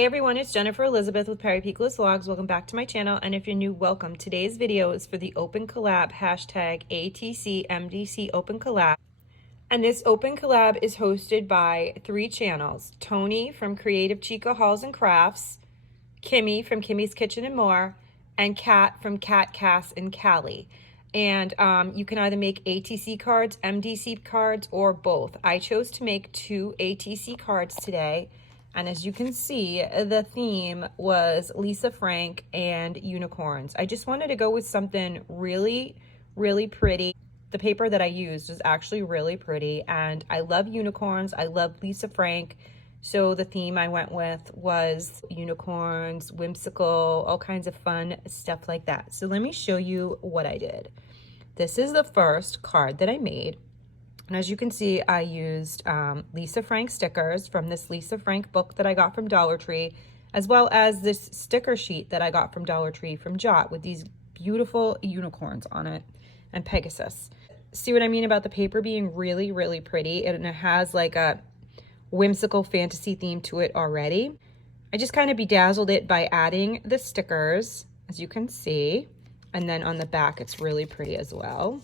Hey everyone, it's Jennifer Elizabeth with Peripeekless Vlogs. Welcome back to my channel, and if you're new, welcome. Today's video is for the Open Collab, hashtag atcmdcopencollab. Open Collab. And this Open Collab is hosted by 3 channels. Tony from Creative Chica Hauls and Crafts, Kimmy from Kimmy's Kitchen and More, and Kat from Kat, Cass, and Callie. And you can either make ATC cards, MDC cards, or both. I chose to make 2 ATC cards today. And as you can see, the theme was Lisa Frank and unicorns. I just wanted to go with something really, really pretty. The paper that I used was actually really pretty, and I love unicorns. I love Lisa Frank. So the theme I went with was unicorns, whimsical, all kinds of fun stuff like that. So let me show you what I did. This is the first card that I made. And as you can see, I used Lisa Frank stickers from this Lisa Frank book that I got from Dollar Tree, as well as this sticker sheet that I got from Dollar Tree from Jot with these beautiful unicorns on it and Pegasus. See what I mean about the paper being really, really pretty? And it has like a whimsical fantasy theme to it already. I just kind of bedazzled it by adding the stickers, as you can see. And then on the back, it's really pretty as well.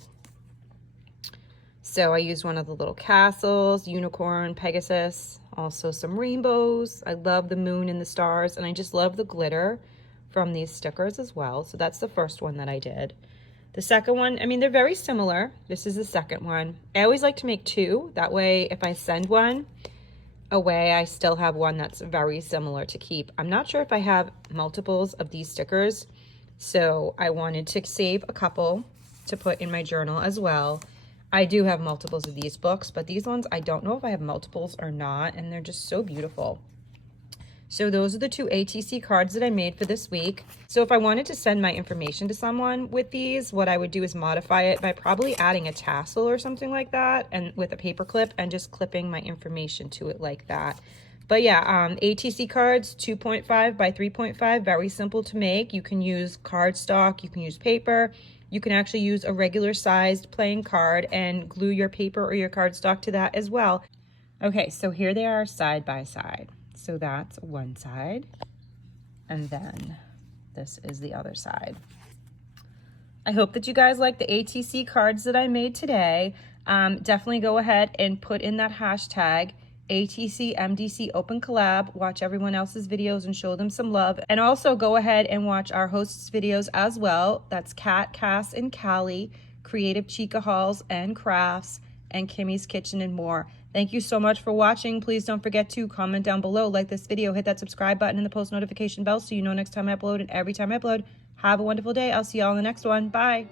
So I used one of the little castles, unicorn, Pegasus, also some rainbows. I love the moon and the stars, and I just love the glitter from these stickers as well. So that's the first one that I did. The second one, I mean, they're very similar. This is the second one. I always like to make 2. That way, if I send one away, I still have one that's very similar to keep. I'm not sure if I have multiples of these stickers, so I wanted to save a couple to put in my journal as well. I do have multiples of these books, but these ones, I don't know if I have multiples or not, and they're just so beautiful. So those are the 2 ATC cards that I made for this week. So if I wanted to send my information to someone with these, what I would do is modify it by probably adding a tassel or something like that, and with a paper clip, and just clipping my information to it like that. But yeah, ATC cards, 2.5 by 3.5, very simple to make. You can use cardstock, you can use paper. You can actually use a regular sized playing card and glue your paper or your cardstock to that as well. Okay, so here they are side by side. So that's one side, and then this is the other side. I hope that you guys like the ATC cards that I made today. Definitely go ahead and put in that hashtag atcmdcopencollab. Watch everyone else's videos and show them some love. And also go ahead and watch our hosts' videos as well. That's Kat, Cass, and Callie, Creative Chica Hauls and Crafts, and Kimmy's Kitchen and More. Thank you so much for watching. Please don't forget to comment down below, like this video, hit that subscribe button and the post notification bell so you know next time I upload and every time I upload. Have a wonderful day. I'll see y'all in the next one. Bye.